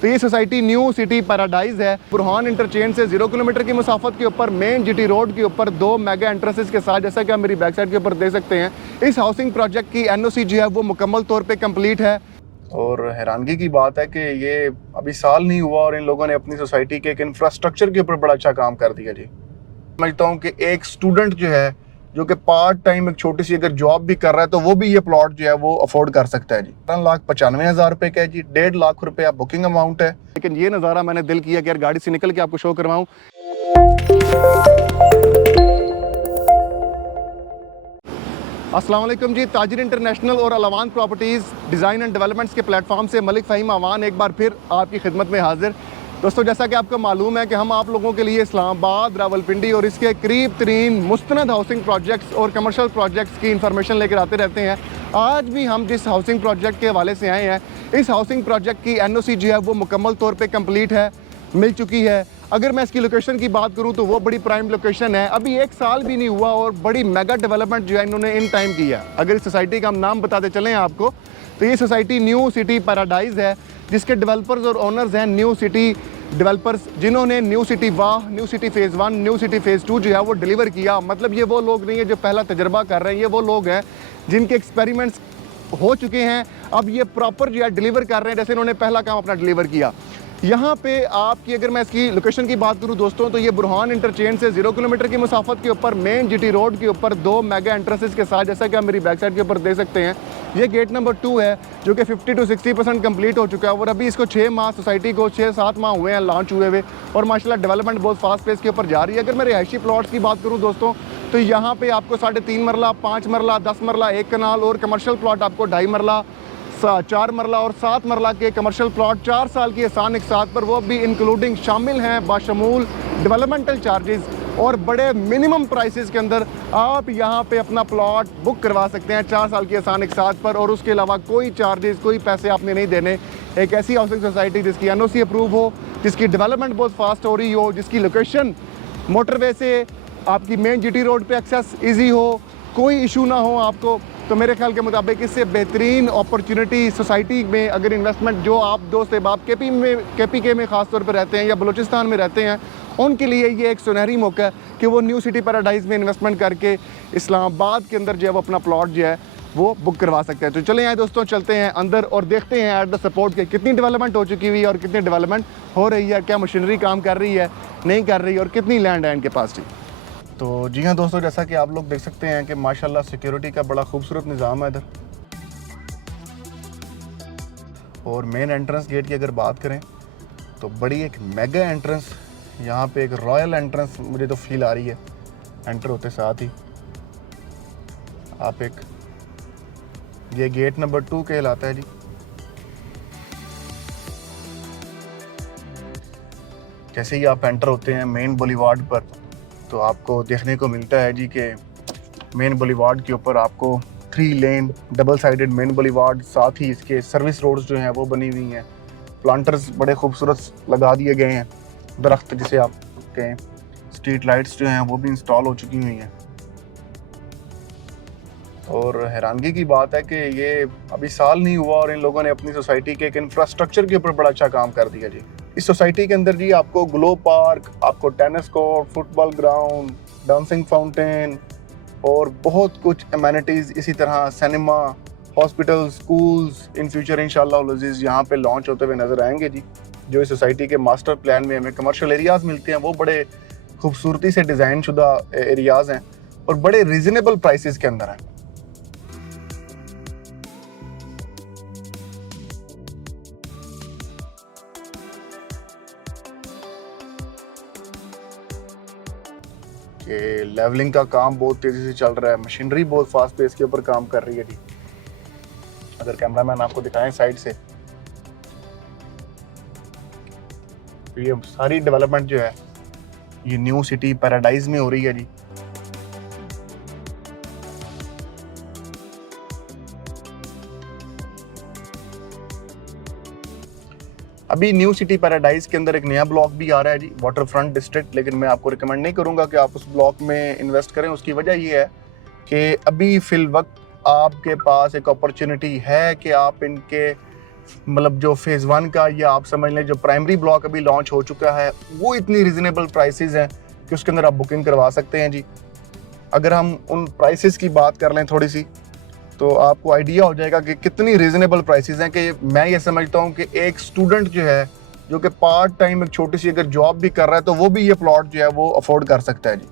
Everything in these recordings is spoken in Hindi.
तो ये सोसाइटी न्यू सिटी पैराडाइज है। बुरहान इंटरचेंज से 0 किलोमीटर की मुसाफत के ऊपर मेन जीटी रोड के ऊपर 2 मेगा एंट्रेंसेस के साथ, जैसा कि आप मेरी बैक साइड के ऊपर देख सकते हैं, इस हाउसिंग प्रोजेक्ट की एनओसी जो है वो मुकम्मल तौर पे कंप्लीट है। और हैरानगी की बात है कि ये अभी साल नहीं हुआ और इन लोगों ने अपनी सोसाइटी के एक इंफ्रास्ट्रक्चर के ऊपर बड़ा अच्छा काम कर दिया जी। समझता हूँ कि एक स्टूडेंट जो है जो कि पार्ट टाइम एक छोटी सी अगर जॉब भी कर रहा है तो वो भी ये प्लॉट जो है वो अफोर्ड कर सकता है जी। 13,95,000 रुपए का है जी। 1.5 लाख रुपया बुकिंग अमाउंट है। लेकिन ये नज़ारा मैंने दिल किया कि यार गाड़ी से निकल के आपको शो करवाऊँ। अस्सलाम वालेकुम जी। ताजिर इंटरनेशनल और अलवान प्रॉपर्टीज़ डिज़ाइन एंड डेवलपमेंट्स के प्लेटफॉर्म से मलिक फ़हीम आवान एक बार फिर आपकी खिदमत में हाजिर। दोस्तों, जैसा कि आपको मालूम है कि हम आप लोगों के लिए इस्लामाबाद, रावलपिंडी और इसके करीब तरीन मुस्तनद हाउसिंग प्रोजेक्ट्स और कमर्शियल प्रोजेक्ट्स की इन्फॉर्मेशन लेकर आते रहते हैं। आज भी हम जिस हाउसिंग प्रोजेक्ट के हवाले से आए हैं, इस हाउसिंग प्रोजेक्ट की एनओसी जो है वो मुकम्मल तौर पर कम्प्लीट है, मिल चुकी है। अगर मैं इसकी लोकेशन की बात करूं तो वो बड़ी प्राइम लोकेशन है। अभी 1 साल भी नहीं हुआ और बड़ी मेगा डेवलपमेंट जो है इन्होंने इन टाइम किया। अगर इस सोसाइटी का हम नाम बताते चलें आपको, तो ये सोसाइटी न्यू सिटी पैराडाइज है, जिसके डेवलपर्स और ओनर्स हैं न्यू सिटी डेवलपर्स, जिन्होंने न्यू सिटी वाह, new city phase 1, new city phase 2 जो है वो डिलीवर किया। मतलब ये वो लोग नहीं है जो पहला तजर्बा कर रहे हैं, ये वो लोग हैं जिनके एक्सपेरिमेंट्स हो चुके हैं। अब ये प्रॉपर जो है डिलीवर कर रहे हैं, जैसे इन्होंने पहला काम अपना डिलीवर किया। यहाँ पे आपकी अगर मैं इसकी लोकेशन की बात करूँ दोस्तों, तो ये बुरहान इंटरचेंज से 0 किलोमीटर की मुसाफत के ऊपर मेन जीटी रोड के ऊपर 2 मेगा एंट्रेंसेस के साथ, जैसा कि आप मेरी बैक साइड के ऊपर देख सकते हैं, ये गेट नंबर 2 है जो कि 50 to 60% कम्प्लीट हो चुका है। और अभी इसको 6 माह, सोसाइटी को 6-7 माह हुए हैं लॉन्च हुए हुए, और माशाल्लाह डेवलपमेंट बहुत फास्ट पेस के ऊपर जा रही है। अगर मैं रिहायशी प्लॉट्स की बात करूँ दोस्तों, तो यहाँ पर आपको 3.5 मरला, 5 मरला, 10 मरला, 1 कनाल और कमर्शियल प्लॉट आपको 2.5 मरला, 4 मरला और 7 मरला के कमर्शियल प्लॉट 4 साल की आसान एक साथ पर, वो भी इंक्लूडिंग शामिल हैं बाशमूल डेवलपमेंटल चार्जेस और बड़े मिनिमम प्राइसेस के अंदर आप यहां पे अपना प्लॉट बुक करवा सकते हैं 4 साल की आसान एक साथ पर। और उसके अलावा कोई चार्जेस, कोई पैसे आपने नहीं देने। एक ऐसी हाउसिंग सोसाइटी जिसकी एनओसी अप्रूव हो, जिसकी डेवलपमेंट बहुत फास्ट हो रही हो, जिसकी लोकेशन मोटरवे से आपकी मेन जीटी रोड पर एक्सेस ईजी हो, कोई इशू ना हो आपको, तो मेरे ख्याल के मुताबिक इससे बेहतरीन अपॉर्चुनिटी सोसाइटी में अगर इन्वेस्टमेंट, जो आप दोस्त आप केपीके में ख़ास तौर पर रहते हैं या बलूचिस्तान में रहते हैं, उनके लिए ये एक सुनहरी मौका है कि वो न्यू सिटी पैराडाइज में इन्वेस्टमेंट करके इस्लामाबाद के अंदर जो है वो अपना प्लॉट जो है वो बुक करवा सकते हैं। तो चले आए दोस्तों, चलते हैं अंदर और देखते हैं एट द सपोर्ट के कितनी डेवलपमेंट हो चुकी हुई है और कितनी डेवलपमेंट हो रही है, क्या मशीनरी काम कर रही है, नहीं कर रही, और कितनी लैंड है इनके पास। तो जी हाँ दोस्तों, जैसा कि आप लोग देख सकते हैं कि माशाल्लाह सिक्योरिटी का बड़ा खूबसूरत निज़ाम है इधर। और मेन एंट्रेंस गेट की अगर बात करें तो बड़ी एक मेगा एंट्रेंस, यहाँ पे एक रॉयल एंट्रेंस मुझे तो फील आ रही है। एंटर होते साथ ही आप एक, ये गेट नंबर 2 कहलाता है जी। जैसे ही आप एंटर होते हैं मेन बुलीवार्ड पर, तो आपको देखने को मिलता है जी कि मेन बुलीवार्ड के ऊपर आपको 3 लेन डबल साइडेड मेन बुलीवार्ड, साथ ही इसके सर्विस रोड्स जो हैं वो बनी हुई हैं। प्लांटर्स बड़े खूबसूरत लगा दिए गए हैं, दरख्त जिसे आप कहें। स्ट्रीट लाइट्स जो हैं वो भी इंस्टॉल हो चुकी हुई हैं। और हैरानगी की बात है कि ये अभी साल नहीं हुआ और इन लोगों ने अपनी सोसाइटी के एक इंफ्रास्ट्रक्चर के ऊपर बड़ा अच्छा काम कर दिया जी। इस सोसाइटी के अंदर जी आपको ग्लो पार्क, आपको tennis court, football ground, dancing fountain और बहुत कुछ एमेनिटीज़, इसी तरह cinema, hospital, schools in future इंशाल्लाह अज़ीज़ यहाँ पे लॉन्च होते हुए नज़र आएंगे जी। जो इस सोसाइटी के मास्टर प्लान में हमें कमर्शियल एरियाज़ मिलते हैं वो बड़े खूबसूरती से डिज़ाइन शुदा एरियाज़ हैं और बड़े रीज़नेबल प्राइसेस के अंदर हैं। कि लेवलिंग का काम बहुत तेज़ी से चल रहा है, मशीनरी बहुत फास्ट पेस के ऊपर काम कर रही है जी। अगर कैमरामैन आपको दिखाएं साइड से, तो ये सारी डेवलपमेंट जो है ये न्यू सिटी पैराडाइज में हो रही है जी। अभी न्यू सिटी पैराडाइज के अंदर एक नया ब्लॉक भी आ रहा है जी, वाटर फ्रंट डिस्ट्रिक्ट, लेकिन मैं आपको रिकमेंड नहीं करूंगा कि आप उस ब्लॉक में इन्वेस्ट करें। उसकी वजह ये है कि अभी फिल वक्त आपके पास एक अपॉर्चुनिटी है कि आप इनके मतलब जो फेज़ 1 का या आप समझ लें जो प्राइमरी ब्लॉक अभी लॉन्च हो चुका है, वो इतनी रीज़नेबल प्राइसेस हैं कि उसके अंदर आप बुकिंग करवा सकते हैं जी। अगर हम उन प्राइसेस की बात कर लें थोड़ी सी, तो आपको आइडिया हो जाएगा कि कितनी रीज़नेबल प्राइसेस हैं कि मैं ये समझता हूँ कि एक स्टूडेंट जो है, जो कि पार्ट टाइम एक छोटी सी अगर जॉब भी कर रहा है, तो वो भी ये प्लॉट जो है वो अफोर्ड कर सकता है जी।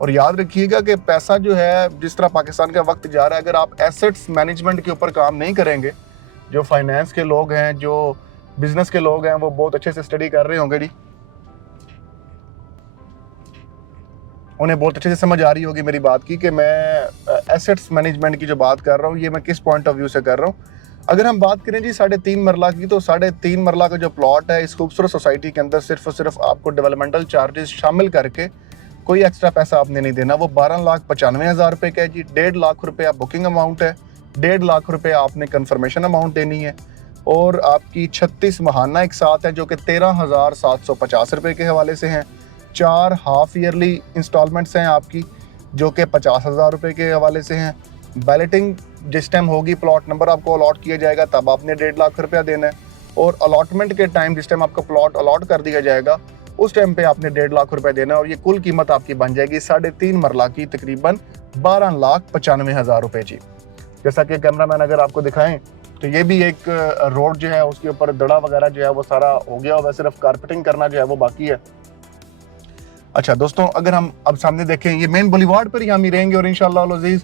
और याद रखिएगा कि पैसा जो है, जिस तरह पाकिस्तान का वक्त जा रहा है, अगर आप एसेट्स मैनेजमेंट के ऊपर काम नहीं करेंगे, जो फाइनेंस के लोग हैं, जो बिजनेस के लोग हैं, वो बहुत अच्छे से स्टडी कर रहे होंगे जी, उन्हें बहुत अच्छे से समझ आ रही होगी मेरी बात की कि मैं एसेट्स मैनेजमेंट की जो बात कर रहा हूँ, ये मैं किस पॉइंट ऑफ व्यू से कर रहा हूँ। अगर हम बात करें जी 3.5 मरला की, तो 3.5 मरला का जो प्लॉट है इस खूबसूरत सोसाइटी के अंदर, सिर्फ और सिर्फ आपको डेवलपमेंटल चार्जेस शामिल करके कोई एक्स्ट्रा पैसा आपने नहीं देना। वो 12,95,000 रुपये का है जी। 1.5 लाख रुपये बुकिंग अमाउंट है, 1.5 लाख रुपये आपने कन्फर्मेशन अमाउंट देनी है, और आपकी 36 महाना एक साथ है जो कि 13,750 रुपये के हवाले से हैं। 4 हाफ ईयरली इंस्टॉलमेंट्स हैं आपकी जो कि 50,000 रुपये के हवाले से हैं। बैलेटिंग जिस टाइम होगी, प्लॉट नंबर आपको अलॉट किया जाएगा, तब आपने 1.5 लाख रुपया देना है, और अलॉटमेंट के टाइम जिस टाइम आपका प्लॉट अलॉट कर दिया जाएगा उस टाइम पे आपने 1.5 लाख रुपए देना है, और ये कुल कीमत आपकी बन जाएगी 3.5 मरला की तकरीबन 12,95,000 रुपये जी। जैसा कि कैमरामैन अगर आपको दिखाएं, तो ये भी एक रोड जो है उसके ऊपर दड़ा वगैरह जो है वो सारा हो गया हुआ, सिर्फ कारपेटिंग करना जो है वो बाकी है। अच्छा दोस्तों, अगर हम अब सामने देखें, ये मेन बुलीवार्ड पर ही हम ही रहेंगे, और इंशाअल्लाह अज़ीज़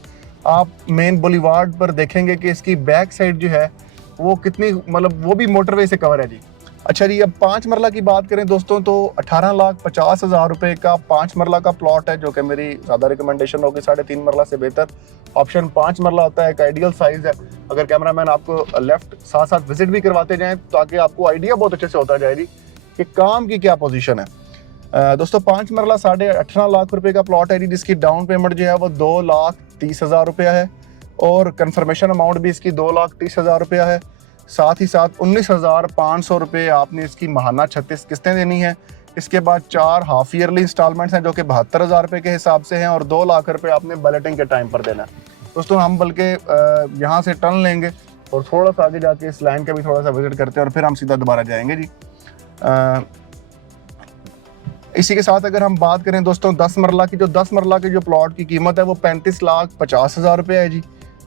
आप मेन बुलीवार्ड पर देखेंगे कि इसकी बैक साइड जो है वो कितनी, मतलब वो भी मोटरवे से कवर है जी। अच्छा जी, अब 5 मरला की बात करें दोस्तों, तो 18,50,000 रुपये का 5 मरला का प्लॉट है, जो कि मेरी ज़्यादा रिकमेंडेशन होगी। 3.5 मरला से बेहतर ऑप्शन 5 मरला होता है, एक आइडियल साइज़ है। अगर कैमरामैन आपको लेफ्ट साथ साथ विजिट भी करवाते जाएँ, ताकि आपको आइडिया बहुत अच्छे से होता जाए जी कि काम की क्या पोजीशन है। दोस्तों 5 मरला 18.5 लाख रुपए का प्लॉट है जी, जिसकी डाउन पेमेंट जो है वो 2,30,000 रुपया है, और कन्फर्मेशन अमाउंट भी इसकी 2,30,000 रुपया है। साथ ही साथ 19,500 रुपये आपने इसकी महाना 36 किस्तें देनी है। इसके बाद 4 हाफ ईयरली इंस्टॉलमेंट्स हैं जो कि 72,000 रुपये के हिसाब से हैं, और 2 लाख रुपये आपने बैलेटिंग के टाइम पर देना है। दोस्तों हम बल्कि यहाँ से टर्न लेंगे और थोड़ा सा आगे जाके इस लाइन का भी थोड़ा सा विजिट करते हैं, और फिर हम सीधा दोबारा जाएंगे जी। इसी के साथ अगर हम बात करें दोस्तों 10 मरला की, जो 10 मरला की जो प्लॉट की कीमत है वो 35,50,000 रुपये है जी।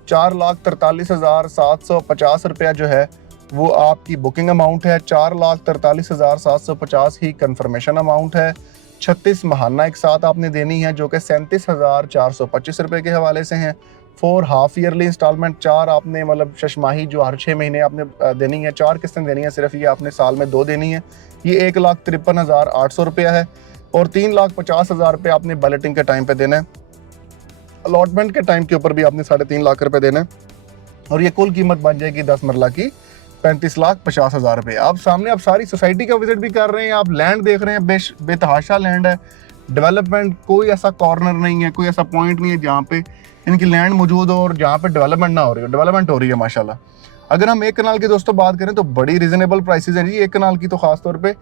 4,43,750 रुपया जो है वो आपकी बुकिंग अमाउंट है। 4,43,750 ही कन्फर्मेशन अमाउंट है। 36 महाना एक साथ आपने देनी है जो कि 37,425 रुपये के हवाले से हैं। 4 हाफ ईयरली इंस्टॉलमेंट, 4 आपने मतलब शशमाही जो हर 6 महीने आपने देनी है, 4 किस्तें देनी है सिर्फ, ये आपने साल में 2 देनी है। ये 1,53,800 रुपया है, और 3,50,000 रुपये आपने बैलेटिंग के टाइम पे देना है। अलॉटमेंट के टाइम के ऊपर भी आपने 3.5 लाख रुपए देना है, और ये कुल कीमत बन जाएगी 10 मरला की 35,50,000 रुपये। आप सामने आप सारी सोसाइटी का विजिट भी कर रहे हैं, आप लैंड देख रहे हैं, बेतहाशा लैंड है। डेवलपमेंट कोई ऐसा कॉर्नर नहीं है, कोई ऐसा पॉइंट नहीं है जहाँ पे इनकी लैंड मौजूद हो और जहाँ पे डेवलपमेंट ना हो रही हो। डेवलपमेंट हो रही है माशाल्लाह। अगर हम 1 कनाल की दोस्तों बात करें तो बड़ी रीजनेबल प्राइसेस हैं जी। 1 कनाल की तो खासतौर पे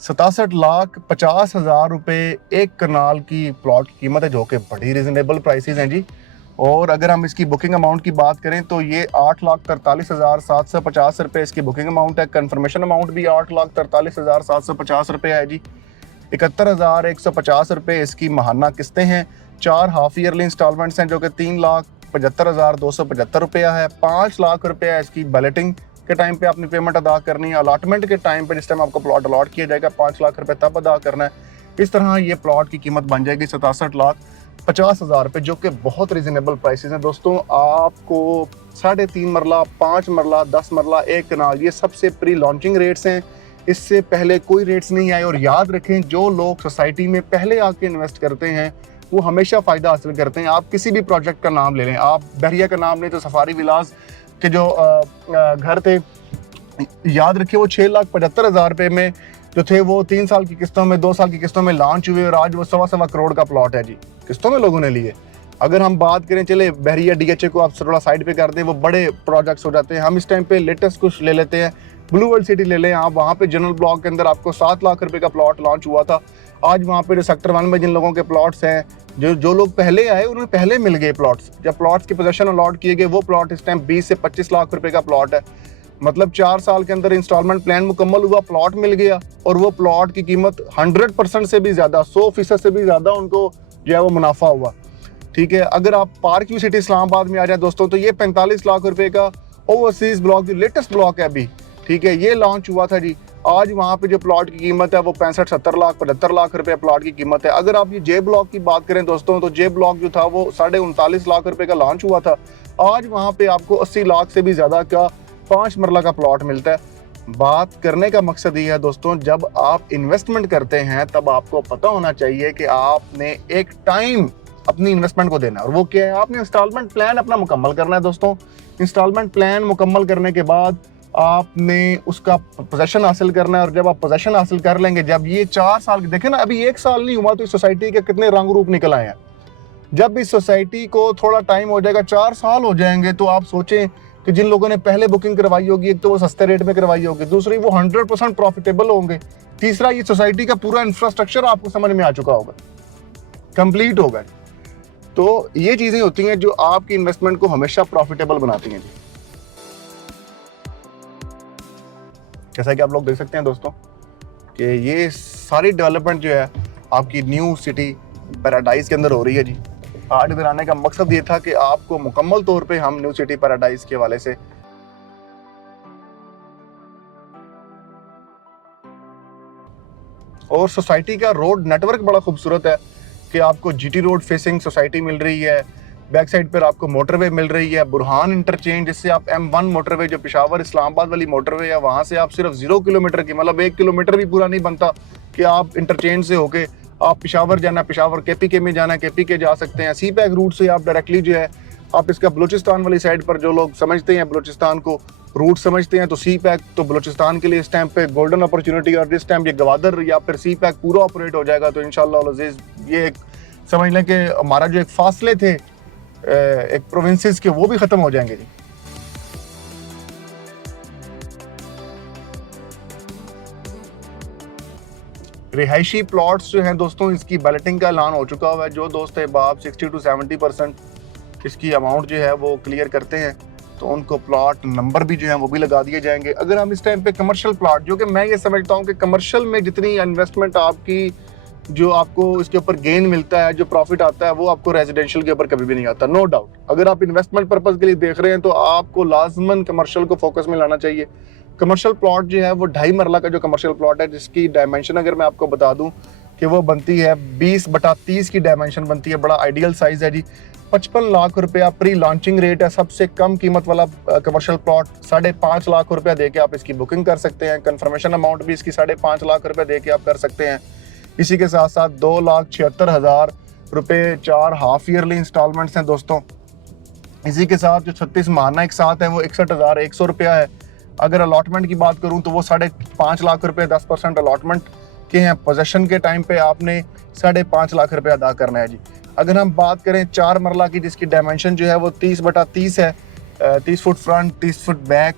67,50,000 रुपये 1 कनाल की प्लॉट की कीमत है, जो कि बड़ी रीजनेबल प्राइसेस हैं जी। और अगर हम इसकी बुकिंग अमाउंट की बात करें तो ये 8,43,750 रुपये इसकी बुकिंग अमाउंट है। कन्फर्मेशन अमाउंट भी 8,43,750 रुपये है जी। 71,150 रुपये इसकी महाना किस्तें हैं। 4 हाफ ईयरली इंस्टॉलमेंट्स हैं जो कि 3,75,275 रुपया है। 5 लाख रुपया इसकी बैलेटिंग के टाइम पे आपने पेमेंट अदा करनी है। अलॉटमेंट के टाइम पे जिस टाइम आपको प्लॉट अलॉट किया जाएगा 5 लाख रुपए तब अदा करना है। इस तरह ये प्लॉट की कीमत बन जाएगी 67,50,000 रुपये, जो कि बहुत रीजनेबल प्राइसेस हैं दोस्तों। आपको 3.5 मरला, 5 मरला, 10 मरला, 1 कनाल, ये सबसे प्री लॉन्चिंग रेट्स हैं। इससे पहले कोई रेट्स नहीं आए। और याद रखें, जो लोग सोसाइटी में पहले आके इन्वेस्ट करते हैं वो हमेशा फ़ायदा हासिल करते हैं। आप किसी भी प्रोजेक्ट का नाम ले लें, आप बहरिया का नाम लें तो सफारी विलास के जो घर थे, याद रखिए वो 6,75,000 रुपये में जो थे वो 3 साल की किस्तों में, 2 साल की किस्तों में लॉन्च हुए, और आज वो 1.25 करोड़ का प्लॉट है जी, किस्तों में लोगों ने लिए। अगर हम बात करें, चले बहरिया DHA को आप थोड़ा साइड पे कर दें, वो बड़े प्रोजेक्ट्स हो जाते हैं। हम इस टाइम पे लेटेस्ट कुछ ले लेते हैं, ब्लू वर्ल्ड सिटी ले लें आप। वहाँ पे जनरल ब्लॉक के अंदर आपको 7 लाख रुपए का प्लॉट लॉन्च हुआ था। आज वहाँ पे जो सेक्टर 1 में जिन लोगों के प्लॉट्स हैं, जो लोग पहले आए उन्हें पहले मिल गए प्लॉट्स। जब प्लॉट्स की पोजीशन अलॉट किए गए, वो प्लॉट इस टाइम 20 से 25 लाख रुपए का प्लॉट है। मतलब 4 साल के अंदर इंस्टॉलमेंट प्लान मुकम्मल हुआ, प्लॉट मिल गया और वो प्लॉट की कीमत 100% से भी ज़्यादा, 100% से भी ज़्यादा उनको जो है वो मुनाफा हुआ। ठीक है, अगर आप पार्क व्यू सिटी इस्लामाबाद में आ जाए दोस्तों, तो ये 45 लाख रुपए का ओवरसीज ब्लॉक जो लेटेस्ट ब्लॉक है अभी, ठीक है, ये लॉन्च हुआ था जी। आज वहाँ पे जो प्लॉट की कीमत है वो 65-70 लाख 75 लाख रुपए प्लॉट की कीमत है। अगर आप ये जे ब्लॉक की बात करें दोस्तों, तो जे ब्लॉक जो था वो 39.5 लाख रुपए का लॉन्च हुआ था। आज वहाँ पे आपको 80 लाख से भी ज़्यादा का 5 मरला का प्लॉट मिलता है। बात करने का मकसद ये है दोस्तों, जब आप इन्वेस्टमेंट करते हैं तब आपको पता होना चाहिए कि आपने एक टाइम अपनी इन्वेस्टमेंट को देना है, और वो क्या है, आपने इंस्टॉलमेंट प्लान अपना मुकम्मल करना है दोस्तों। इंस्टॉलमेंट प्लान मुकम्मल करने के बाद आपने उसका पोजेशन हासिल करना है, और जब आप पोजेशन हासिल कर लेंगे, जब ये 4 साल देखें ना, अभी 1 साल नहीं हुआ तो इस सोसाइटी के कितने रंग रूप निकल आए हैं। जब इस सोसाइटी को थोड़ा टाइम हो जाएगा, 4 साल हो जाएंगे, तो आप सोचें कि जिन लोगों ने पहले बुकिंग करवाई होगी, एक तो वो सस्ते रेट में करवाई होगी, दूसरी वो 100% प्रॉफिटेबल होंगे, तीसरा ये सोसाइटी का पूरा इंफ्रास्ट्रक्चर आपको समझ में आ चुका होगा, कंप्लीट होगा। तो ये चीज़ें होती हैं जो आपकी इन्वेस्टमेंट को हमेशा प्रॉफिटेबल बनाती हैं जी। जैसा कि आप लोग देख सकते हैं दोस्तों कि ये सारी डेवलपमेंट जो है आपकी न्यू सिटी पैराडाइज के अंदर हो रही है जी। आज इधर आने का मकसद ये था कि आपको मुकम्मल तौर पे हम न्यू सिटी पैराडाइज के हवाले से और सोसाइटी का रोड नेटवर्क बड़ा खूबसूरत है कि आपको जीटी रोड फेसिंग सोसाइटी मिल रही है, बैक साइड पर आपको मोटरवे मिल रही है, बुरहान इंटरचेंज, जिससे आप M1 मोटरवे जो पेशावर इस्लामाबाद वाली मोटरवे है, वहाँ से आप सिर्फ 0 किलोमीटर की, मतलब 1 किलोमीटर भी पूरा नहीं बनता कि आप इंटरचेंज से होके आप पेशावर जाना, पेशावर KPK में जाना, KPK जा सकते हैं। सी पैक रूट से आप डायरेक्टली जो है आप इसका बलूचिस्तान वाली साइड पर, जो लोग समझते हैं बलूचिस्तान को रूट समझते हैं, तो सी पैक तो बलूचिस्तान के लिए इस टाइम पे गोल्डन अपॉर्चुनिटी, और जिस टाइम ये गवादर या फिर सी पैक पूरा ऑपरेट हो जाएगा तो इंशाल्लाह अज़ीज़ ये एक समझ लें कि हमारा जो एक फासले थे एक प्रोविंसेस के, वो भी ख़त्म हो जाएंगे जी। रिहायशी प्लॉट्स जो हैं दोस्तों, इसकी बैलेटिंग का ऐलान हो चुका हुआ है। जो दोस्त अहबाब 60 to 70% इसकी अमाउंट जो है वो क्लियर करते हैं तो उनको प्लॉट नंबर भी जो है वो भी लगा दिए जाएंगे। अगर हम इस टाइम पे कमर्शियल प्लॉट, जो कि मैं ये समझता हूँ कि कमर्शियल में जितनी इन्वेस्टमेंट आपकी, जो आपको इसके ऊपर गेन मिलता है, जो प्रॉफिट आता है, वो आपको रेजिडेंशियल के ऊपर कभी भी नहीं आता, नो डाउट। अगर आप इन्वेस्टमेंट पर्पज़ के लिए देख रहे हैं तो आपको लाजमन कमर्शियल को फोकस में लाना चाहिए। कमर्शियल प्लॉट जो है वो 2.5 मरला का जो कमर्शियल प्लॉट है, जिसकी डायमेंशन अगर मैं आपको बता दूं कि वो बनती है 20/30 की डायमेंशन बनती है, बड़ा आइडियल साइज़ है जी। 55 लाख रुपया प्री लॉन्चिंग रेट है, सबसे कम कीमत वाला कमर्शियल प्लॉट। 5.5 लाख रुपया दे के आप इसकी बुकिंग कर सकते हैं। कन्फर्मेशन अमाउंट भी इसकी 5.5 लाख रुपया दे के आप कर सकते हैं। इसी के साथ साथ 2,76,000 रुपये 4 हाफ ईयरली इंस्टॉलमेंट्स हैं दोस्तों। इसी के साथ जो 36 माहाना एक साथ है वो 61,100 रुपया है। अगर अलॉटमेंट की बात करूं तो वो 5.5 लाख रुपए 10% अलॉटमेंट के हैं। पोजेशन के टाइम पे आपने 5.5 लाख रुपए अदा करना है जी। अगर हम बात करें 4 मरला की, जिसकी डायमेंशन जो है वो 30/30 है, 30 फुट फ्रंट 30 फुट बैक,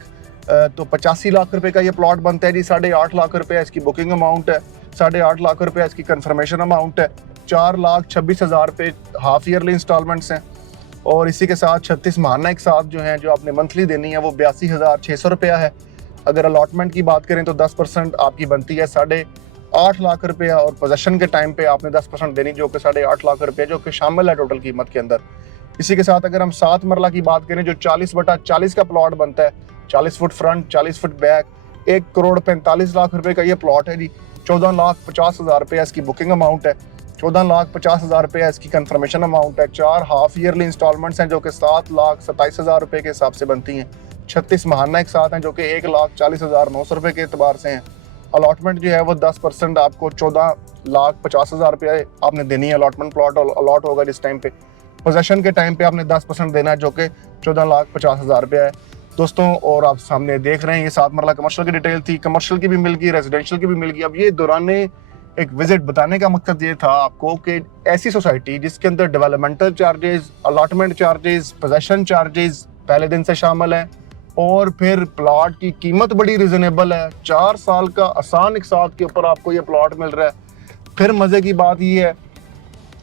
तो 85 लाख रुपए का ये प्लॉट बनता है जी। 8.5 लाख रुपए इसकी बुकिंग अमाउंट है, 8.5 लाख रुपए इसकी कन्फर्मेशन अमाउंट है, 4,26,000 रुपये हाफ ईयरली इंस्टॉलमेंट्स हैं। और इसी के साथ 36 माहाना एक साथ जो हैं, जो आपने मंथली देनी है, वो 82,600 रुपया है। अगर अलॉटमेंट की बात करें तो 10% आपकी बनती है 8.5 लाख रुपया, और पोजेशन के टाइम पे आपने 10% देनी, जो कि 8.5 लाख रुपया, जो कि शामिल है टोटल कीमत के अंदर। इसी के साथ अगर हम 7 मरला की बात करें, जो 40/40 का प्लॉट बनता है, 40 फुट फ्रंट 40 फुट बैक, 1,45,00,000 रुपये का ये प्लॉट है जी। 14,50,000 रुपया इसकी बुकिंग अमाउंट है, 14,50,000 रुपये इसकी कन्फर्मेशन अमाउंट है। 4 हाफ ईयरली इंस्टॉलमेंट्स हैं जो कि 7,27,000 रुपये के हिसाब से बनती हैं। 36 माहाना एक साथ हैं जो कि 1,40,900 रुपये के एतबार से हैं। अलॉटमेंट जो है वो 10% आपको 14,50,000 रुपये आपने देनी है। अलॉटमेंट प्लॉट अलॉट होगा जिस टाइम पे, पोजेशन के टाइम पे आपने 10% देना है, जो कि 14,50,000 रुपया है दोस्तों। और आप सामने देख रहे हैं ये 7 मरला कमर्शियल की डिटेल थी, कमर्शियल की भी मिल गई, रेजिडेंशियल की भी मिल गई। अब ये दौराने एक विजिट बताने का मकसद ये था आपको कि ऐसी सोसाइटी जिसके अंदर developmental charges, allotment charges, possession charges पहले दिन से शामिल हैं, और फिर प्लॉट की कीमत बड़ी रिजनेबल है, 4 साल का आसान इकसात के ऊपर आपको ये प्लॉट मिल रहा है। फिर मज़े की बात ये है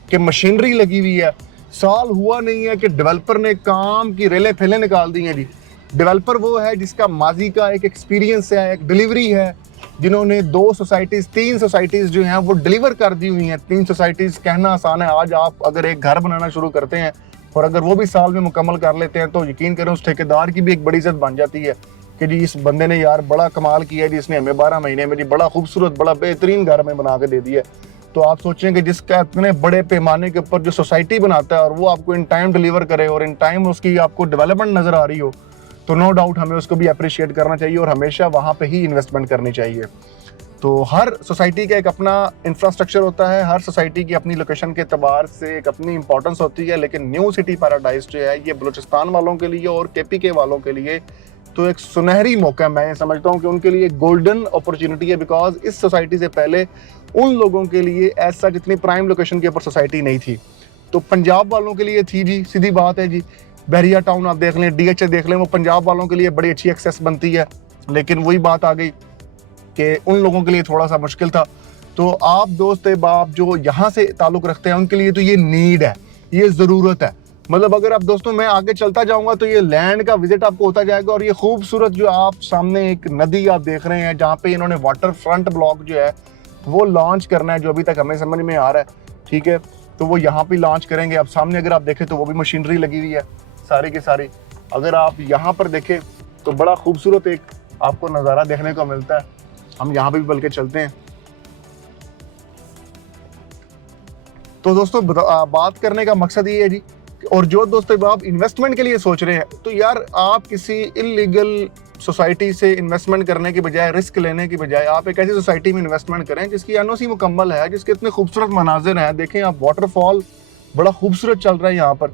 कि मशीनरी लगी हुई है, साल हुआ नहीं है कि डेवलपर ने काम की रेले फैले निकाल दी हैं जी। डेवलपर वो है जिसका माजी का एक एक्सपीरियंस है, एक डिलीवरी है, जिन्होंने 2 सोसाइटीज़ 3 सोसाइटीज़ जो हैं वो डिलीवर कर दी हुई हैं। 3 सोसाइटीज़ कहना आसान है, आज आप अगर एक घर बनाना शुरू करते हैं और अगर वो भी साल में मुकम्मल कर लेते हैं तो यकीन करें उस ठेकेदार की भी एक बड़ी इज्जत बन जाती है कि जी इस बंदे ने यार बड़ा कमाल किया है जी, इसने हमें 12 महीने में जी बड़ा खूबसूरत बड़ा बेहतरीन घर में बना के दे दिया है। तो आप सोचें कि जिसका इतने बड़े पैमाने के ऊपर जो सोसाइटी बनाता है और वो आपको इन टाइम डिलीवर करे और इन टाइम उसकी आपको डेवलपमेंट नज़र आ रही हो, तो नो डाउट हमें उसको भी अप्रिशिएट करना चाहिए और हमेशा वहाँ पे ही इन्वेस्टमेंट करनी चाहिए। तो हर सोसाइटी का एक अपना इंफ्रास्ट्रक्चर होता है, हर सोसाइटी की अपनी लोकेशन के एतबार से एक अपनी इंपॉर्टेंस होती है, लेकिन न्यू सिटी पैराडाइज जो है ये बलूचिस्तान वालों के लिए और KPK वालों के लिए तो एक सुनहरी मौका, मैं समझता हूँ कि उनके लिए गोल्डन अपॉर्चुनिटी है। बिकॉज इस सोसाइटी से पहले उन लोगों के लिए ऐसा जितनी प्राइम लोकेशन के ऊपर सोसाइटी नहीं थी, तो पंजाब वालों के लिए थी जी, सीधी बात है जी। बहरिया टाउन आप देख लें, DHA देख लें, वो पंजाब वालों के लिए बड़ी अच्छी एक्सेस बनती है, लेकिन वही बात आ गई कि उन लोगों के लिए थोड़ा सा मुश्किल था। तो आप दोस्त बाप जो यहाँ से ताल्लुक़ रखते हैं उनके लिए तो ये नीड है, ये ज़रूरत है। मतलब अगर आप दोस्तों मैं आगे चलता जाऊँगा तो ये लैंड का विजिट आपको होता जाएगा और ये खूबसूरत जो आप सामने एक नदी आप देख रहे हैं जहाँ पे इन्होंने वाटर फ्रंट ब्लॉक जो है वो लॉन्च करना है, जो अभी तक हमें समझ में आ रहा है, ठीक है। तो वो यहाँ पे लॉन्च करेंगे। अब सामने अगर आप देखें तो वो भी मशीनरी लगी हुई है सारी की सारी। अगर आप यहाँ पर देखें तो बड़ा खूबसूरत एक आपको नज़ारा देखने को मिलता है। हम यहाँ पे भी बल्कि चलते हैं। तो दोस्तों बात करने का मकसद ये है जी, और जो दोस्तों आप इन्वेस्टमेंट के लिए सोच रहे हैं तो यार आप किसी इलीगल सोसाइटी से इन्वेस्टमेंट करने की बजाय, रिस्क लेने की बजाय आप एक ऐसी सोसाइटी में इन्वेस्टमेंट करें जिसकी NOC मुकम्मल है, जिसके इतने खूबसूरत मनाजिर हैं। देखें आप वाटरफॉल बड़ा खूबसूरत चल रहा है यहाँ पर,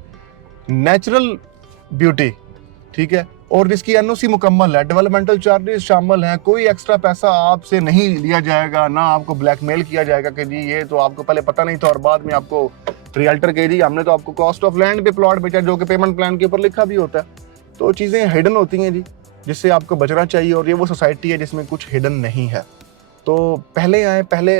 नेचुरल ब्यूटी, ठीक है, और जिसकी NOC मुकम्मल है, डेवलपमेंटल चार्जेस शामिल हैं, कोई एक्स्ट्रा पैसा आपसे नहीं लिया जाएगा, ना आपको ब्लैकमेल किया जाएगा कि जी ये तो आपको पहले पता नहीं था और बाद में आपको रियल्टर कह जी हमने तो आपको कॉस्ट ऑफ लैंड पे प्लॉट बेचा, जो कि पेमेंट प्लान के ऊपर लिखा भी होता है। तो चीज़ें हिडन होती हैं जी, जिससे आपको बचना चाहिए, और ये वो सोसाइटी है जिसमें कुछ हिडन नहीं है। तो पहले आए, पहले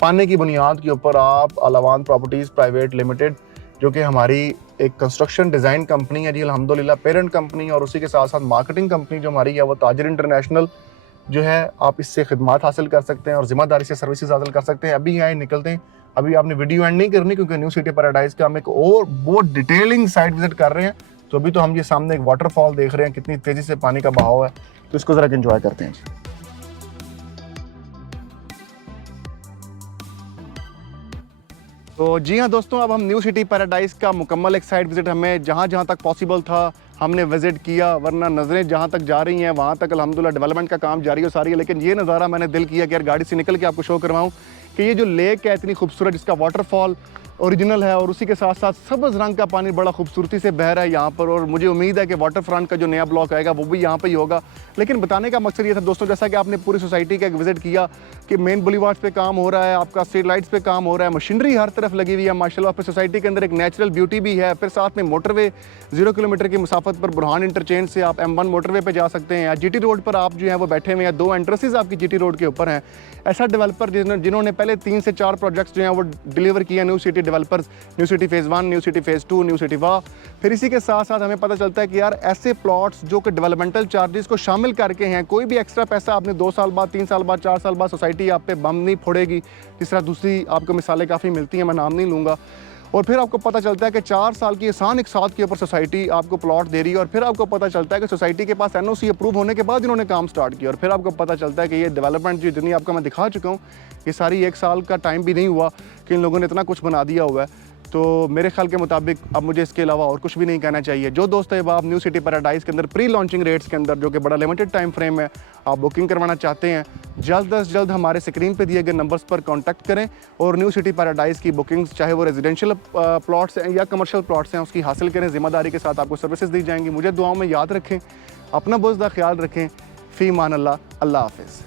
पाने की बुनियाद के ऊपर आप अलावान प्रॉपर्टीज़ प्राइवेट लिमिटेड, जो कि हमारी एक कंस्ट्रक्शन डिज़ाइन कंपनी है जी अल्हम्दुलिल्लाह, पेरेंट कंपनी, और उसी के साथ साथ मार्केटिंग कंपनी जो हमारी है वो ताजिर इंटरनेशनल जो है, आप इससे खिदमात हासिल कर सकते हैं और ज़िम्मेदारी से सर्विसेज हासिल कर सकते हैं। अभी आए निकलते हैं, अभी आपने वीडियो एंड नहीं करनी क्योंकि न्यू सिटी पैराडाइज का हम एक और बहुत डिटेलिंग साइट विजिट कर रहे हैं। तो अभी तो हम ये सामने एक वाटरफॉल देख रहे हैं, कितनी तेज़ी से पानी का बहाव है, तो इसको ज़रा एंजॉय करते हैं। तो जी हाँ दोस्तों, अब हम न्यू सिटी पैराडाइज का मुकम्मल एक साइट विजिट हमें जहाँ जहाँ तक पॉसिबल था हमने विजिट किया, वरना नज़रें जहाँ तक जा रही हैं वहाँ तक अल्हम्दुलिल्लाह डेवलपमेंट का काम जारी हो सारी है। लेकिन ये नज़ारा मैंने दिल किया कि यार गाड़ी से निकल के आपको शो करवाऊँ कि ये जो लेक है इतनी खूबसूरत, जिसका वाटरफॉल ओरिजिनल है और उसी के साथ साथ सब्ज़ रंग का पानी बड़ा खूबसूरती से बह रहा है यहाँ पर, और मुझे उम्मीद है कि वाटर फ्रंट का जो नया ब्लॉक आएगा वो भी यहाँ पे ही होगा। लेकिन बताने का मकसद ये था दोस्तों, जैसा कि आपने पूरी सोसाइटी का एक विजिट किया कि मेन बुलीवार्ड्स पे काम हो रहा है, आपका स्ट्रीट लाइट्स पे काम हो रहा है, मशीनरी हर तरफ लगी हुई है माशाल्लाह। फिर सोसाइटी के अंदर एक नेचुरल ब्यूटी भी है, फिर साथ में मोटरवे 0 किलोमीटर की मुसाफत पर बुरहान इंटरचेंज से आप M1 मोटरवे पे जा सकते हैं, या GT रोड पर आप जो है वो बैठे हुए हैं, 2 एंट्रेंसेस आपकी GT रोड के ऊपर हैं। ऐसा डेवलपर जिन्होंने पहले 3 से 4 प्रोजेक्ट्स जो हैं वो डिलीवर किया, new city developers, new city phase 1, new city phase 2, new city वाह। फिर इसी के साथ साथ हमें पता चलता है कि यार ऐसे प्लॉट्स जो कि डेवलपमेंटल चार्जेस को शामिल करके हैं, कोई भी एक्स्ट्रा पैसा आपने 2 साल बाद, 3 साल बाद, 4 साल बाद सोसाइटी आप पे बम नहीं फोड़ेगी। जिस तरह दूसरी आपको मिसालें काफ़ी मिलती हैं, मैं नाम नहीं लूँगा। और फिर आपको पता चलता है कि 4 साल की आसान एक साथ के ऊपर सोसाइटी आपको प्लॉट दे रही है, और फिर आपको पता चलता है कि सोसाइटी के पास NOC अप्रूव होने के बाद इन्होंने काम स्टार्ट किया, और फिर आपको पता चलता है कि ये डेवलपमेंट जितनी आपको मैं दिखा चुका हूँ, ये सारी 1 साल का टाइम भी नहीं हुआ कि इन लोगों ने इतना कुछ बना दिया हुआ है। तो मेरे ख्याल के मुताबिक अब मुझे इसके अलावा और कुछ भी नहीं कहना चाहिए। जो दोस्त है आप न्यू सिटी पैराडाइज के अंदर प्री लॉन्चिंग रेट्स के अंदर, जो कि बड़ा लिमिटेड टाइम फ्रेम है, आप बुकिंग करवाना चाहते हैं, जल्द अज जल्द हमारे स्क्रीन पे दिए गए नंबर्स पर कांटेक्ट करें और न्यू सिटी पैराडाइज की बुकिंग्स, चाहे वो रेजिडेंशियल प्लॉट्स हैं या कमर्शियल प्लॉट्स हैं, उसकी हासिल करें। ज़िम्मेदारी के साथ आपको सर्विसेज दी जाएंगी। मुझे दुआओं में याद रखें, अपना बहुत ज़्यादा ख्याल रखें। फ़ी मान अल्लाह, अल्लाह हाफिज़।